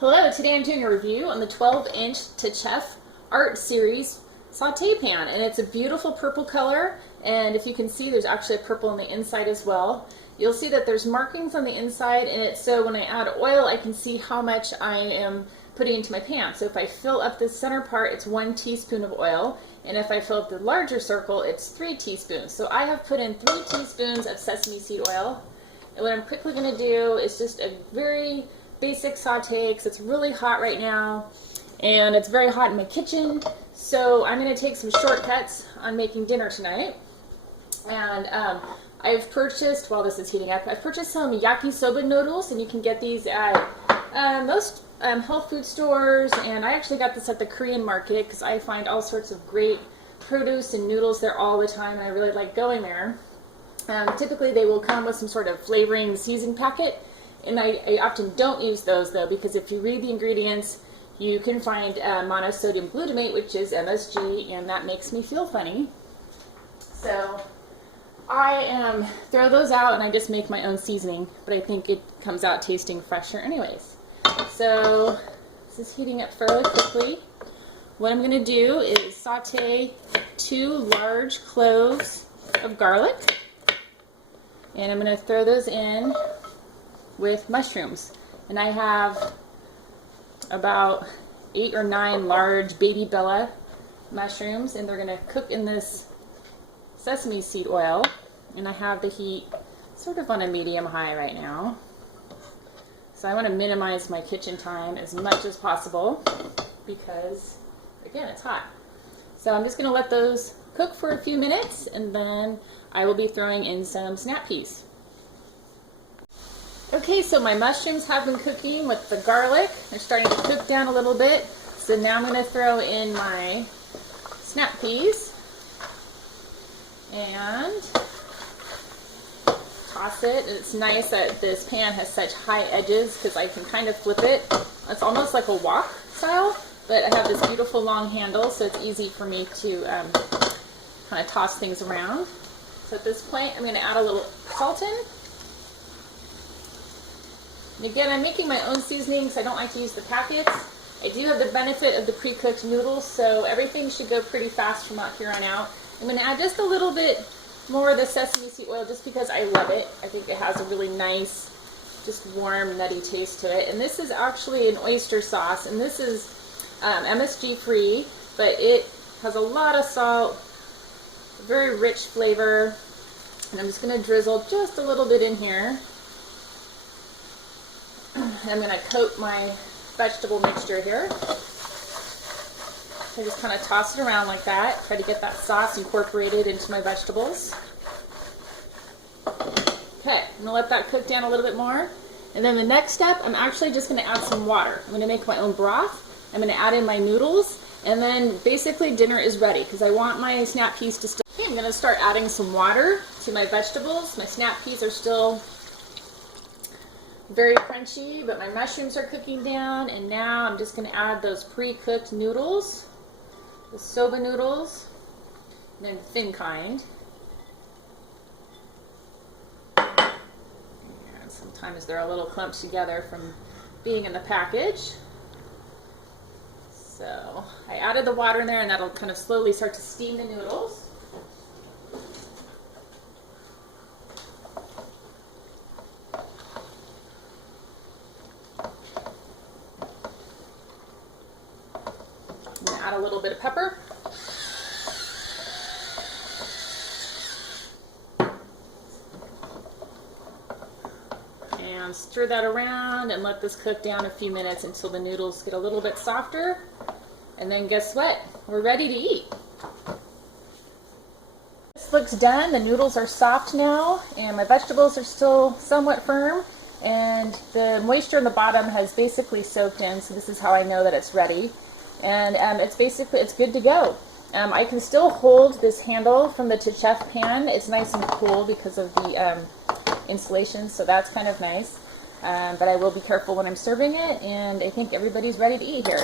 Hello, today I'm doing a review on the 12-inch TECHEF Art Series saute pan, and it's a beautiful purple color, and if you can see there's actually a purple on the inside as well. You'll see that there's markings on the inside, and it's so when I add oil I can see how much I am putting into my pan. So if I fill up this center part, it's 1 teaspoon of oil, and if I fill up the larger circle, it's 3 teaspoons. So I have put in 3 teaspoons of sesame seed oil, and what I'm quickly going to do is just a very basic saute because it's really hot right now and it's very hot in my kitchen, so I'm going to take some shortcuts on making dinner tonight. And I've purchased, while this is heating up, I've purchased some yakisoba noodles, and you can get these at most health food stores, and I actually got this at the Korean market because I find all sorts of great produce and noodles there all the time, and I really like going there. Typically they will come with some sort of flavoring seasoning packet, and I often don't use those though, because if you read the ingredients you can find monosodium glutamate, which is MSG, and that makes me feel funny. So I throw those out and I just make my own seasoning, but I think it comes out tasting fresher anyways. So this is heating up fairly quickly. What I'm going to do is saute 2 large cloves of garlic, and I'm going to throw those in with mushrooms, and I have about 8 or 9 large baby bella mushrooms, and they're going to cook in this sesame seed oil, and I have the heat sort of on a medium high right now, so I want to minimize my kitchen time as much as possible because again it's hot. So I'm just going to let those cook for a few minutes, and then I will be throwing in some snap peas. Okay, so my mushrooms have been cooking with the garlic. They're starting to cook down a little bit. So now I'm going to throw in my snap peas and toss it. It's nice that this pan has such high edges because I can kind of flip it. It's almost like a wok style, but I have this beautiful long handle, so it's easy for me to kind of toss things around. So at this point I'm going to add a little salt in. And again, I'm making my own seasonings. I don't like to use the packets. I do have the benefit of the pre-cooked noodles, so everything should go pretty fast from out here on out. I'm going to add just a little bit more of the sesame seed oil just because I love it. I think it has a really nice, just warm, nutty taste to it. And this is actually an oyster sauce, and this is MSG free, but it has a lot of salt, very rich flavor. And I'm just going to drizzle just a little bit in here. I'm going to coat my vegetable mixture here. So I just kind of toss it around like that. Try to get that sauce incorporated into my vegetables. Okay, I'm going to let that cook down a little bit more. And then the next step, I'm actually just going to add some water. I'm going to make my own broth. I'm going to add in my noodles. And then basically dinner is ready because I want my snap peas to still... Okay, I'm going to start adding some water to my vegetables. My snap peas are still very crunchy, but my mushrooms are cooking down, and now I'm just going to add those pre-cooked noodles, the soba noodles, and then the thin kind. And sometimes they're a little clumped together from being in the package. So I added the water in there, and that'll kind of slowly start to steam the noodles. Add a little bit of pepper. And stir that around and let this cook down a few minutes until the noodles get a little bit softer. And then guess what? We're ready to eat. This looks done. The noodles are soft now, and my vegetables are still somewhat firm, and the moisture in the bottom has basically soaked in, so this is how I know that it's ready. And it's good to go. I can still hold this handle from the TECHEF pan. It's nice and cool because of the insulation, so that's kind of nice. But I will be careful when I'm serving it, and I think everybody's ready to eat here.